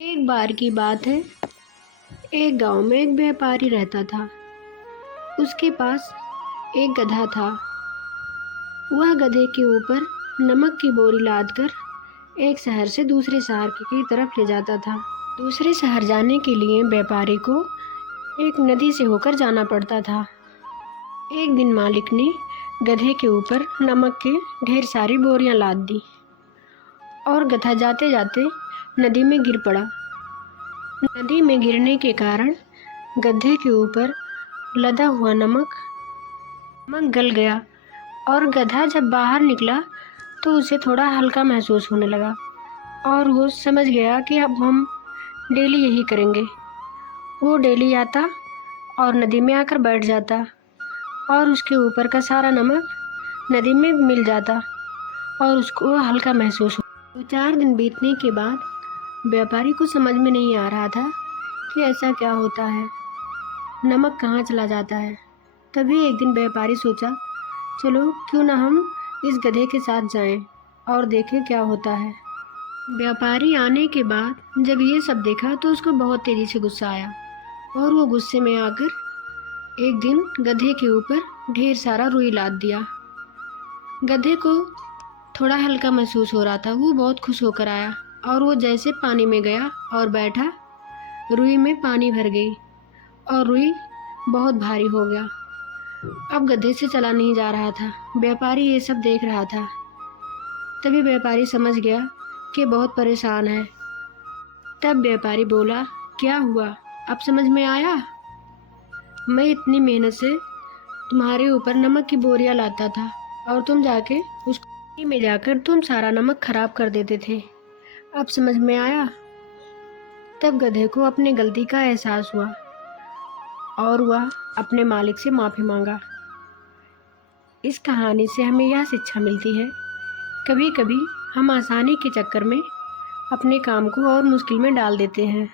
एक बार की बात है। एक गांव में एक व्यापारी रहता था। उसके पास एक गधा था। वह गधे के ऊपर नमक की बोरी लादकर एक शहर से दूसरे शहर की तरफ ले जाता था। दूसरे शहर जाने के लिए व्यापारी को एक नदी से होकर जाना पड़ता था। एक दिन मालिक ने गधे के ऊपर नमक के ढेर सारी बोरियां लाद दी और गधा जाते जाते नदी में गिर पड़ा। नदी में गिरने के कारण गधे के ऊपर लदा हुआ नमक गल गया और गधा जब बाहर निकला तो उसे थोड़ा हल्का महसूस होने लगा और वो समझ गया कि अब हम डेली यही करेंगे। वो डेली आता और नदी में आकर बैठ जाता और उसके ऊपर का सारा नमक नदी में मिल जाता और उसको हल्का महसूस हो। 2-4 दिन बीतने के बाद व्यापारी को समझ में नहीं आ रहा था कि ऐसा क्या होता है, नमक कहाँ चला जाता है। तभी एक दिन व्यापारी सोचा, चलो क्यों ना हम इस गधे के साथ जाएं और देखें क्या होता है। व्यापारी आने के बाद जब ये सब देखा तो उसको बहुत तेज़ी से गुस्सा आया और वो गुस्से में आकर एक दिन गधे के ऊपर ढेर सारा रुई लाद दिया। गधे को थोड़ा हल्का महसूस हो रहा था। वो बहुत खुश होकर आया और वो जैसे पानी में गया और बैठा, रुई में पानी भर गई और रुई बहुत भारी हो गया। अब गधे से चला नहीं जा रहा था। व्यापारी ये सब देख रहा था। तभी व्यापारी समझ गया कि बहुत परेशान है। तब व्यापारी बोला, क्या हुआ, अब समझ में आया? मैं इतनी मेहनत से तुम्हारे ऊपर नमक की बोरियां लाता था और तुम जाके उस नदी में जाकर तुम सारा नमक खराब कर देते थे। अब समझ में आया? तब गधे को अपनी गलती का एहसास हुआ और वह अपने मालिक से माफ़ी मांगा। इस कहानी से हमें यह शिक्षा मिलती है, कभी कभी हम आसानी के चक्कर में अपने काम को और मुश्किल में डाल देते हैं।